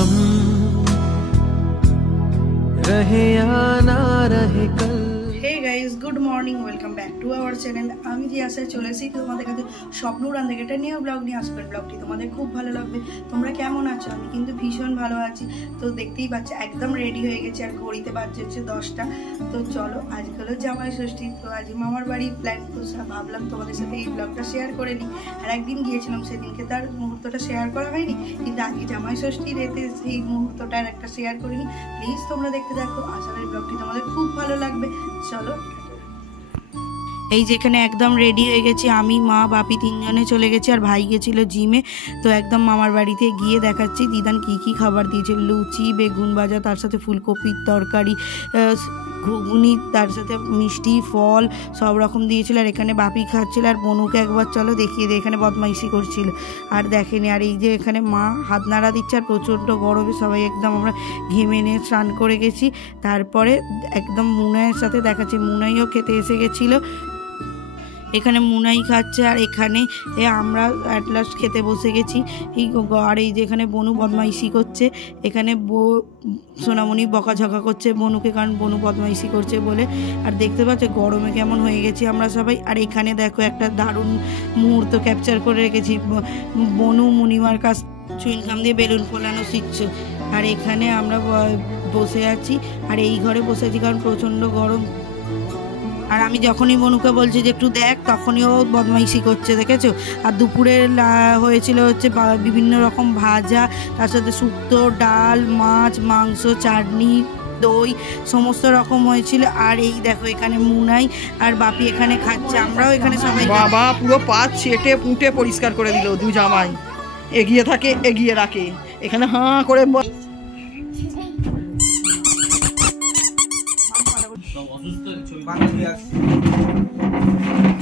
हम रहे या ना रहे कल। Hey guys, good morning, welcome back to our channel. আমি যে আসলে চলে এসেছি তোমাদের কাছে স্বপ্ন উড়ান থেকে একটা নিউ ব্লগ নিয়ে আসবেন। ব্লগটি তোমাদের খুব ভালো লাগবে। তোমরা কেমন আছো? আমি কিন্তু ভীষণ ভালো আছি। তো দেখতেই পাচ্ছ একদম রেডি হয়ে গেছি, আর ঘড়িতে বাজছে হচ্ছে 10টা। তো চলো, আজকে হলো জামাই ষষ্ঠী। তো আজ মামার বাড়ি প্ল্যান, তো ভাবলাম তোমাদের সাথে এই ব্লগটা শেয়ার করে নিই। আর একদিন গিয়েছিলাম, সেদিনকে তার মুহূর্তটা শেয়ার করা হয়নি, কিন্তু আজকে জামাই ষষ্ঠীর এতে সেই মুহূর্তটার একটা শেয়ার করে নিই। প্লিজ তোমরা দেখতে দেখো, আশা করি ব্লগটি তোমাদের খুব ভালো লাগবে। চলো, এই যেখানে একদম রেডি হয়ে গেছি আমি, মা, বাপি তিনজনে চলে গেছি, আর ভাই গেছিল জিমে। তো একদম মামার বাড়িতে গিয়ে দেখাচ্ছি দিদান কি খাবার দিয়েছে। লুচি, বেগুন ভাজা, তার সাথে ফুলকপির তরকারি, ঘুগনি, তার সাথে মিষ্টি, ফল সব রকম দিয়েছিল। আর এখানে বাপি খাচ্ছিল, আর বনুকে একবার চলো দেখিয়ে দিয়ে এখানে বদমাইশি করছিল আর দেখেনি। আর এই যে এখানে মা হাত নাড়া দিচ্ছে, আর প্রচণ্ড গরমে সবাই একদম আমরা ঘেমে নিয়ে স্নান করে গেছি। তারপরে একদম মুনাইয়ের সাথে দেখাচ্ছি, মুনাইও খেতে এসে গেছিলো। এখানে মুনাই খাচ্ছে, আর এখানে আমরা অ্যাট লাস্ট খেতে বসে গেছি। আর এই যে এখানে বনু বদমাইশি করছে, এখানে সোনামণি বকাঝকা করছে বনুকে, কারণ বনু বদমাইশি করছে বলে। আর দেখতে পাচ্ছ গরমে কেমন হয়ে গেছি আমরা সবাই। আর এখানে দেখো একটা দারুণ মুহূর্ত ক্যাপচার করে রেখেছি, বনু মুনিমার কাছ চুইনকাম দিয়ে বেলুন ফোলানো শিখছে। আর এখানে আমরা বসে আছি, আর এই ঘরে বসে আছি কারণ প্রচণ্ড গরম। আর আমি যখনই বনুকে বলছি যে একটু দেখ, তখনই ও বদমাইশি করছে, দেখেছো। আর দুপুরে হয়েছিল হচ্ছে বিভিন্ন রকম ভাজা, তার সাথে শুক্তো, ডাল, মাছ, মাংস, চাটনি, দই, সমস্ত রকম হয়েছিল। আর এই দেখো এখানে মুনাই আর বাপি এখানে খাচ্ছে, আমরাও এখানে সবাই। বাবা পুরো পা চেটে পুঁটে পরিষ্কার করে দিল। দু জামাই এগিয়ে থাকে, এগিয়ে রাখে, এখানে হাঁ করে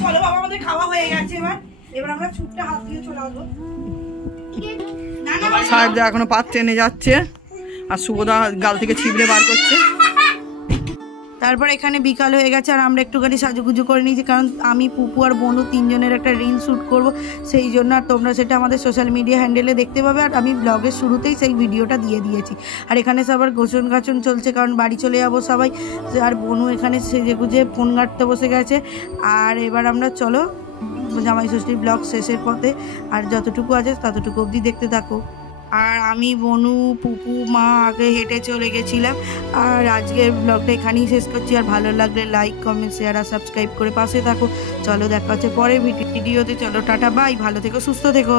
চলো বাবা, আমাদের খাওয়া হয়ে গেছে। এবার আমরা ছুটটা হাত দিয়ে চলে আসবো। সাহেবদা এখনো পাত টেনে যাচ্ছে, আর শুভদা গাল থেকে ছিবড়ে বার করছে। তারপর এখানে বিকাল হয়ে গেছে, আর আমরা একটুখানি সাজুগুজু করে নিয়েছি, কারণ আমি, পুপু আর বনু তিনজনের একটা রিল শ্যুট করব সেই জন্য। আর তোমরা সেটা আমাদের সোশ্যাল মিডিয়া হ্যান্ডেলে দেখতে পাবে, আর আমি ব্লগের শুরুতেই সেই ভিডিওটা দিয়ে দিয়েছি। আর এখানে সবার গোছন গাছন চলছে, কারণ বাড়ি চলে যাবো সবাই। আর বনু এখানে সেজে গুজে ফোন ঘাঁটতে বসে গেছে। আর এবার আমরা চলো জামাই ষষ্ঠীর ব্লগ শেষের পথে, আর যতটুকু আছে ততটুকু অবধি দেখতে থাকো। আর আমি, বনু, পুপু, মা আগে হেঁটে চলে গেছিলাম। আর আজকের ব্লগটা এখানেই শেষ করছি। আর ভালো লাগলে লাইক, কমেন্ট, শেয়ার আর সাবস্ক্রাইব করে পাশে থাকো। চলো দেখা হচ্ছে পরের ভিডিওতে। চলো টাটা, বাই, ভালো থেকো, সুস্থ থেকো।